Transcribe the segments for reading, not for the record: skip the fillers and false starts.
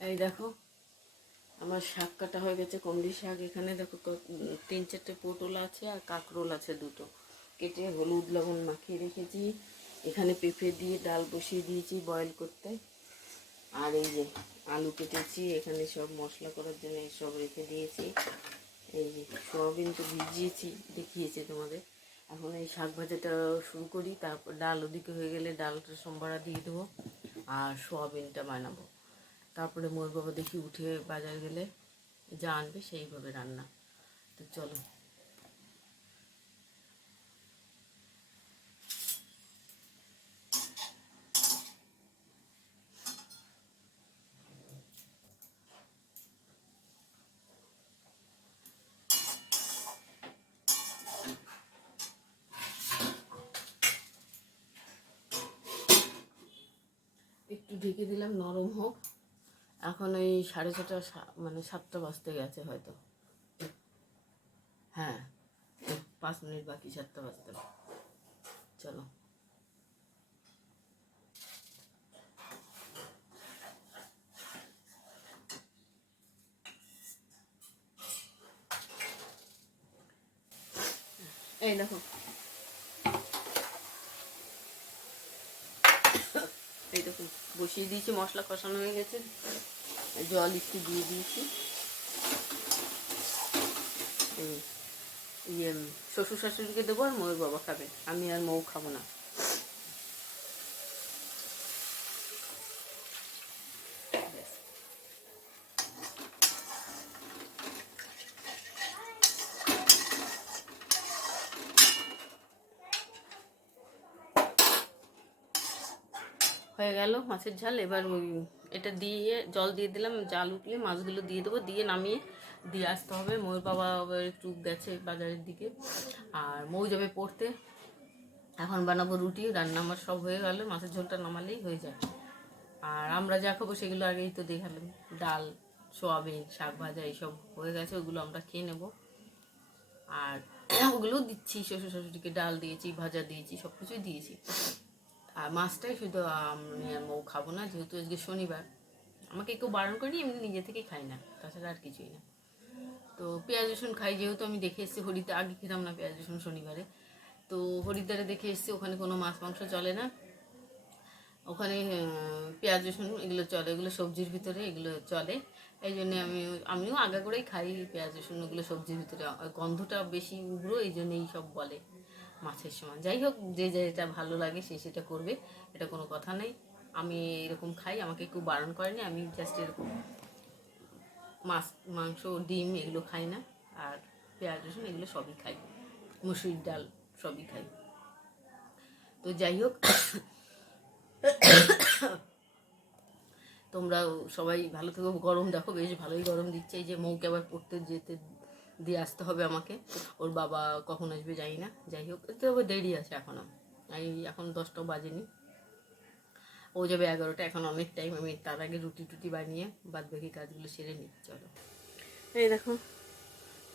এই দেখো আমার শাক কাটা হয়ে গেছে, কমলি শাক। এখানে দেখো 3-4টে পটল আছে আর কাঁকরোল আছে দুটো, কেটে হলুদ লবণ মাখিয়ে রেখেছি। এখানে পেঁপে দিয়ে ডাল বসিয়ে দিয়েছি বয়েল করতে। আর এই যে আলু কেটেছি, এখানে সব মশলা করার জন্য সব রেখে দিয়েছি। এই যে সোয়াবিন তো ভিজিয়েছি, দেখিয়েছি তোমাদের। এখন এই শাক ভাজাটা শুরু করি, তারপর ডাল ওদিকে হয়ে গেলে ডালটা সম্বারা দিয়ে দেবো আর সোয়াবিনটা বানাবো। তারপরে মোর বাবা দেখি উঠে বাজার গেলে যা আনবে সেইভাবে রান্না। তো চলো। একটু ঢেকে দিলাম নরম হোক। এখন ওই 6:30 মানে 7টা বাজতে গেছে হয়তো। হ্যাঁ, 5 মিনিট বাকি 7টা বাজতে। চলো। এই দেখো, এই দেখো বসিয়ে দিয়েছি, মশলা কষানো হয়ে গেছে, জল একটু দিয়ে দিয়েছি। ইয়ে শ্বশুর শাশুড়িকে দেবো আর ময়ূর বাবা খাবে, আমি আর মৌ খাবো না। হয়ে গেল মাছের ঝাল। এবার ওই এটা দিয়ে জল দিয়ে দিলাম, জাল উঠলে মাছগুলো দিয়ে দেবো, দিয়ে নামিয়ে দিয়ে আসতে হবে। ময়ূর বাবা একটু গেছে বাজারের দিকে, আর মৌ যাবে পড়তে। এখন বানাবো রুটি, রান্না আমার সব হয়ে গেল, মাছের ঝোলটা নামালেই হয়ে যায়। আর আমরা যা খাবো সেগুলো আগেই তো দেখালাম, ডাল, সোয়াবিন, শাক ভাজা এইসব হয়ে গেছে, ওগুলো আমরা খেয়ে নেব। আর ওগুলোও দিচ্ছি, শ্বশুর শাশুড়িকে ডাল দিয়েছি, ভাজা দিয়েছি, সব কিছুই দিয়েছি। আর মাছটাই শুধু আমি আর মৌ খাবো না, যেহেতু আজকে শনিবার। আমাকে কেউ বারণ করেনি, এমনি নিজে থেকেই খাই না, তাছাড়া আর কিছুই না। তো পেঁয়াজ রসুন খাই, যেহেতু আমি দেখে এসেছি হরিদ্বার, আগে খেতাম না পেঁয়াজ রসুন শনিবারে, তো হরিদ্বারে দেখে এসেছি ওখানে কোনো মাছ মাংস চলে না, ওখানে পেঁয়াজ রসুন এগুলো চলে, এগুলো সবজির ভিতরে এগুলো চলে। এই জন্যে আমিও আগাগোড়াই খাই পেঁয়াজ রসুন, ওগুলো সবজির ভিতরে গন্ধটা বেশি উগ্র, এই জন্যই সব বলে মাছের সময়। যাই হোক, যে যেটা ভালো লাগে সে সেটা করবে, এটা কোনো কথা নেই। আমি এরকম খাই, আমাকে কেউ বারণ করেনি, আমি জাস্ট এরকম মাছ মাংস ডিম এগুলো খাই না, আর পেঁয়াজ রসুন এগুলো সবই খাই, মুসুরির ডাল সবই খাই। তো যাই হোক, তোমরা সবাই ভালো থেকো। গরম দেখো, বেশ ভালোই গরম দিচ্ছে। এই যে মৌকে আবার পড়তে যেতে দিয়ে আসতে হবে আমাকে, ওর বাবা কখন আসবে জানি না। যাই হোক, এতে আবার দেরি আছে এখনও, এখন 10টাও বাজেনি, ও যাবে 11টা, এখন অনেক টাইম। আমি তার আগে রুটি টুটি বানিয়ে বাদ বাকি কাজগুলো সেরে নিই। চলো। এই দেখো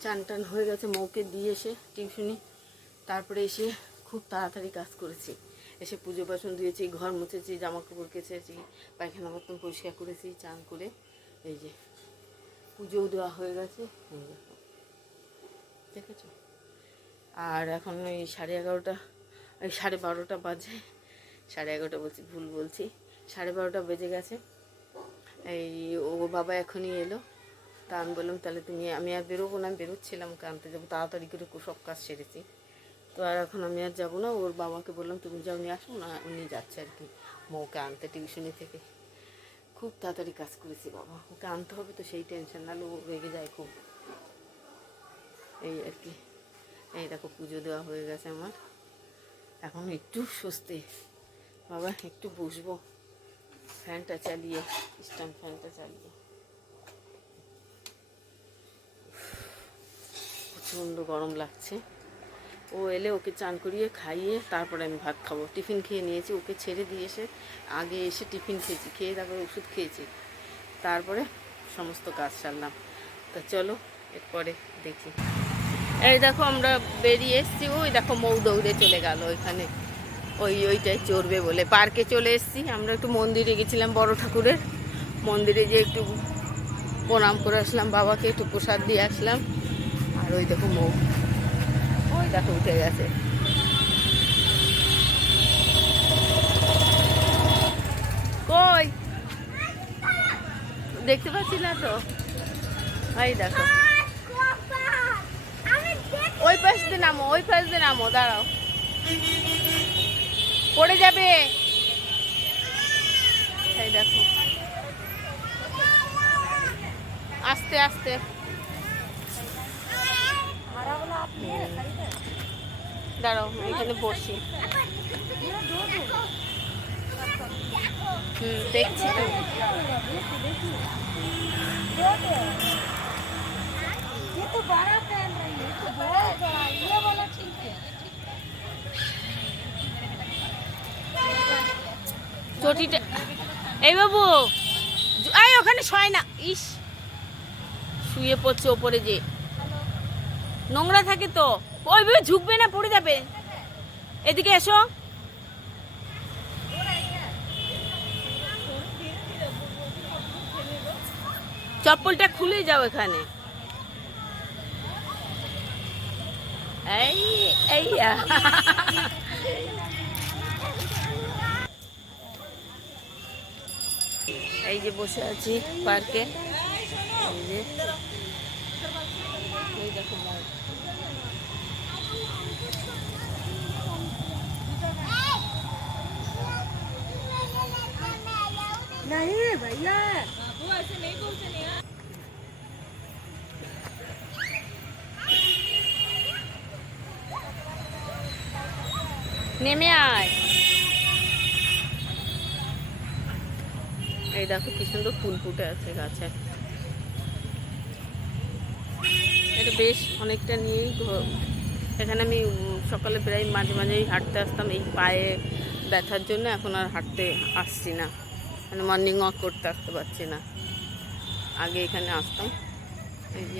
চান টান হয়ে গেছে, মৌকে দিয়ে এসে টিউশনি, তারপরে এসে খুব তাড়াতাড়ি কাজ করেছি। এসে পুজো বাসন ধুয়েছি, ঘর মুছেছি, জামা কাপড় কেচেছি, পায়খানা বর্তন পরিষ্কার করেছি, চান করে এই যে পুজোও দেওয়া হয়ে গেছে, দেখেছো। আর এখন ওই 11:30, ওই 12:30 বাজে, 11:30 বলছি, ভুল বলছি, 12:30 বেজে গেছে। এই ওর বাবা এখনই এলো, তা আমি বললাম তাহলে আমি আর বেরোবো না, আমি বেরোচ্ছিলাম, ওকে আনতে যাবো, তাড়াতাড়ি করে সব কাজ সেরেছি। তো আর এখন আমি আর যাবো না, ওর বাবাকে বললাম তুমি যাও, নিয়ে আসো না, উনি যাচ্ছে আর কি মৌকে আনতে টিউশনি থেকে। খুব তাড়াতাড়ি কাজ করেছি বাবা, ওকে আনতে হবে তো সেই টেনশন, নাহলে ও রেগে যায় খুব, এই আর কি। এই দেখো পুজো দেওয়া হয়ে গেছে আমার, এখন একটু স্বস্তি বাবা, একটু বসবো ফ্যানটা চালিয়ে, স্ট্যান্ড ফ্যানটা চালিয়ে। প্রচণ্ড গরম লাগছে। ও এলে ওকে চান করিয়ে খাইয়ে তারপরে আমি ভাত খাবো। টিফিন খেয়ে নিয়েছি, ওকে ছেড়ে দিয়ে এসে আগে এসে টিফিন খেয়েছি, খেয়ে তারপরে ওষুধ খেয়েছি, তারপরে সমস্ত কাজ সারলাম। তা চলো এরপরে দেখি। এই দেখো আমরা বেরিয়ে এসেছি, ওই দেখো মৌ দৌড়ে চলে গেল ওইখানে, ওইটাই চড়বে বলে পার্কে চলে এসেছি। আমরা একটু মন্দিরে গেছিলাম বড় ঠাকুরের, মন্দিরে যে একটু প্রণাম করে আসলাম বাবাকে, একটু প্রসাদ দিয়ে আসলাম। আর ওই দেখো মৌ, ওই দেখো উঠে গেছে। কই দেখতে পাচ্ছি না তো, এই দেখো। ওই পাশ দিয়ে নামো, ওই পাশ দিয়ে নামো, দাঁড়াও, পড়ে যাবে। এই দেখো, আস্তে আস্তে। দাঁড়াও এখানে বসি। দেখছি তো। চটিটা এই বাবু, এই ওখানে শয় না, ইস শুয়ে পড়ছে ওপরে, যে নোংরা থাকে তো ওইভাবে ঝুঁকবে না, পড়ে যাবে। এদিকে এসো। চপ্পলটা খুলে যাও এখানে। এই এই এই যে বসে আছি পার্কে, এই যে এই দেখো नहीं भैया, वो ऐसे नहीं बोलते नहीं। নেমে আয়। এই দেখো কি সুন্দর ফুল ফুটে আছে গাছে। এটা বেশ অনেকটা নিয়েই এখানে আমি সকালে প্রায় মাঝে মাঝেই হাঁটতে আসতাম, এই পায়ে ব্যথার জন্য এখন আর হাঁটতে আসছি না, মানে মর্নিং ওয়াক করতে আসতে পারছি না। আগে এখানে আসতাম। এই যে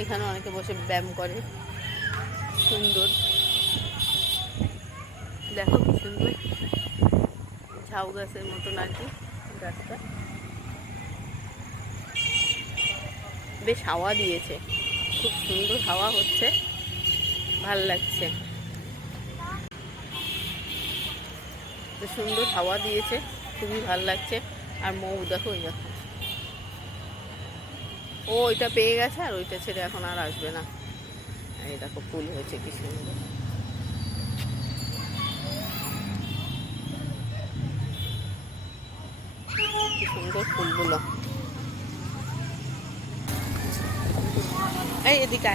এখানে অনেকে বসে ব্যায়াম করে, সুন্দর দেখো কি সুন্দর, ঝাউ গাছের মতন আর কি গাছটা। বেশ হাওয়া দিয়েছে, খুব সুন্দর হাওয়া হচ্ছে, ভাল লাগছে। সুন্দর হাওয়া দিয়েছে, খুবই ভাল লাগছে। আর মৌ দেখো, ওই দেখো, ও ওইটা পেয়ে গেছে আর ওইটা ছেড়ে এখন আর আসবে না। এই দেখো ফুল হয়েছে কি সুন্দর, কি সুন্দর ফুলগুলো। এই এদিকে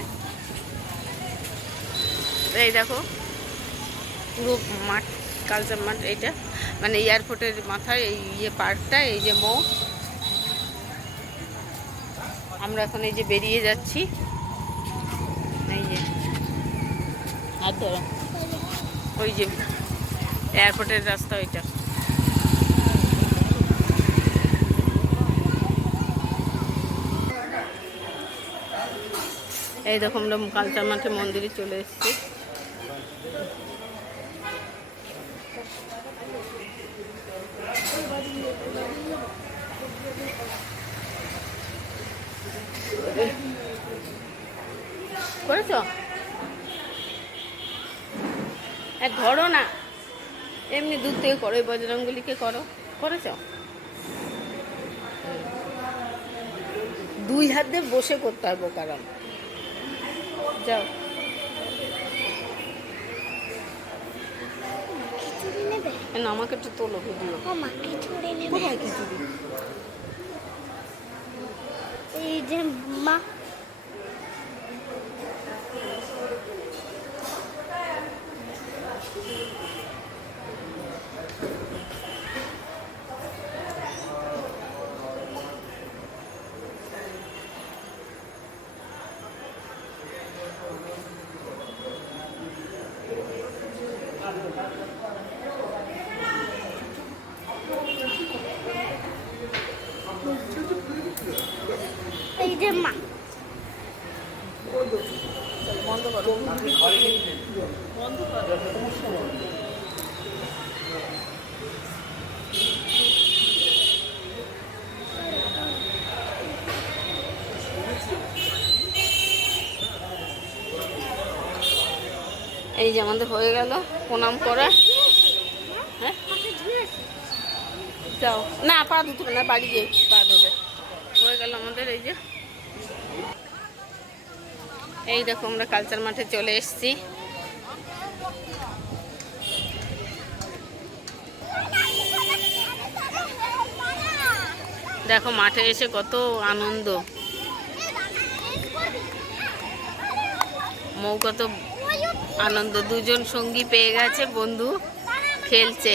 এই দেখো পুরো মাঠ, কালচার মাঠ, এইটা মানে এয়ারপোর্টের মাথায় এই পার্কটা। এই যে মৌ, আমরা এখন এই যে বেরিয়ে যাচ্ছি, এই যে আর ধরো ওই যে এয়ারপোর্টের রাস্তা ওইটা। এই দেখো আমরা কালচার মাঠে মন্দিরে চলে এসেছি। করেছ? ধরো না, এমনি দূর থেকে করো, এই বজরঙ্গলিকে করো। করেছ? দুই হাত দিয়ে বসে করতে পারবো, কারণ যাও। না আমাকে একটু তোলো ভিডিও। কোথায় খিচুড়ি? এই যে মা, এই যে মা, বন্ধ করো, বন্ধ করো। এই যে আমাদের হয়ে গেল প্রণাম করা। হ্যাঁ যাও না, পা ধুতে না, বাড়ি গিয়ে পা ধুবে। হয়ে গেল আমাদের। এই যে এই দেখো আমরা কালচার মাঠে চলে এসেছি। দেখো মাঠে এসে কত আনন্দ, মৌ কত আনন্দ, দুজন সঙ্গী পেয়ে গেছে, বন্ধু খেলছে।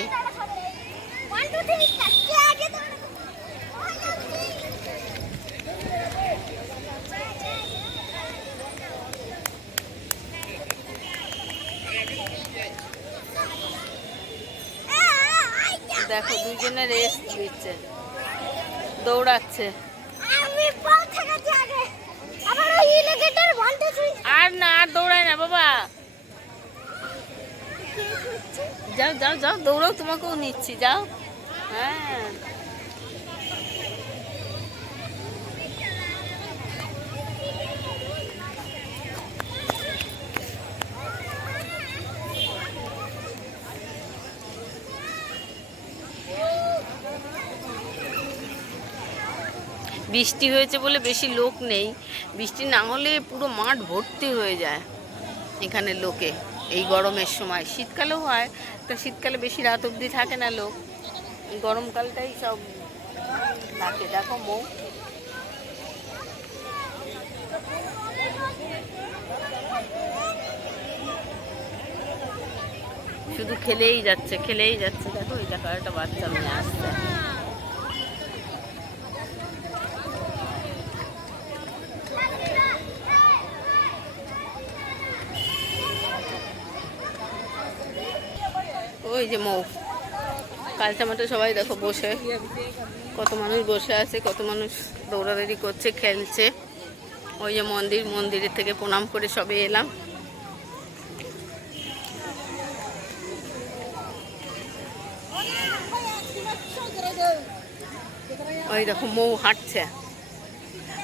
দেখো দুজনে রেস দিচ্ছে, দৌড়াচ্ছে। আর না, আর দৌড়ায় না বাবা, যাও যাও যাও, দৌড়াও, তোমাকেও নিচ্ছি, যাও। হ্যাঁ বৃষ্টি হয়েছে বলে বেশি লোক নেই, বৃষ্টি না হলে পুরো মাঠ ভর্তি হয়ে যায় এখানে লোকে। এই গরমের সময়, শীতকালেও হয়, তা শীতকালে বেশি রাত অবধি থাকে না লোক, এই গরমকালটাই সব থাকে। দেখো মৌ শুধু খেলেই যাচ্ছে, খেলেই যাচ্ছে। দেখো এই দেখো একটা বাচ্চা মেয়ে আসছে। ওই যে মৌ, কালচার মাঠে সবাই দেখো বসে, কত মানুষ বসে আছে, কত মানুষ দৌড়াদৌড়ি করছে, খেলছে। ওই যে মন্দির, মন্দিরের থেকে প্রণাম করে সবে এলাম। ওই দেখো মৌ হাঁটছে,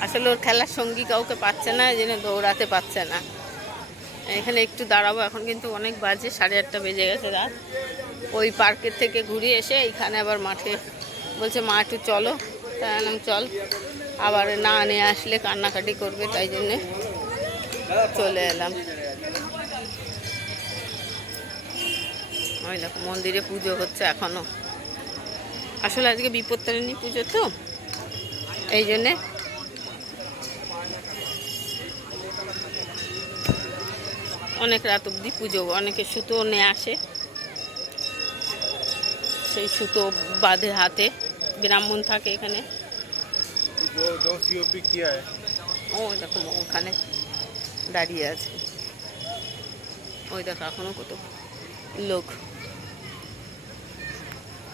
আসলে ওর খেলার সঙ্গী কাউকে পাচ্ছে না, এই জন্য দৌড়াতে পারছে না। এখানে একটু দাঁড়াবো, এখন কিন্তু অনেক বাজে, 8:30 বেজে গেছে রাত। ওই পার্কের থেকে ঘুরে এসে এইখানে আবার মাঠে বলছে মা একটু চলো, তাই বললাম চল, আবার না নিয়ে আসলে কান্নাকাটি করবে, তাই জন্যে চলে এলাম। ওই দেখো মন্দিরে পুজো হচ্ছে এখনো, আসলে আজকে বিপত্তারিণী পুজো তো, এই জন্যে অনেক রাত অবধি পুজো, অনেকে সুতো নিয়ে আসে, সেই সুতো বাঁধে হাতে, ব্রাহ্মণ থাকে এখানে। ও দেখো ওখানে দাঁড়িয়ে আছে, ওই দেখো এখনো কত লোক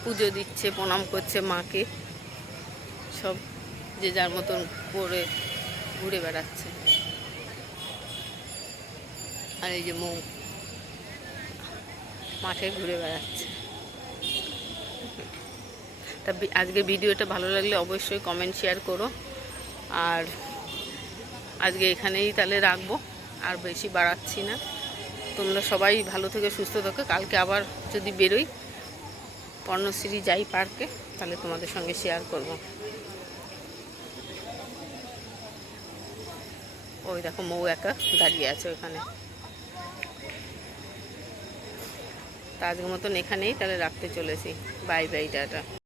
পুজো দিচ্ছে, প্রণাম করছে মাকে, সব যে যার মতন করে ঘুরে বেড়াচ্ছে। আর এই যে মৌ মাঠে ঘুরে বেড়াচ্ছে। তা আজকে ভিডিওটা ভালো লাগলে অবশ্যই কমেন্ট শেয়ার করো, আর আজকে এখানেই তাহলে রাখবো, আর বেশি বাড়াচ্ছি না। তোমরা সবাই ভালো থেকে সুস্থ থাকো, কালকে আবার যদি বেরোই পর্ণশ্রী যাই পার্কে, তাহলে তোমাদের সঙ্গে শেয়ার করব। ওই দেখো মৌ একা দাঁড়িয়ে আছে ওখানে। তা আজকের মতন এখানেই তাহলে রাখতে চলেছি। Bye bye, tata.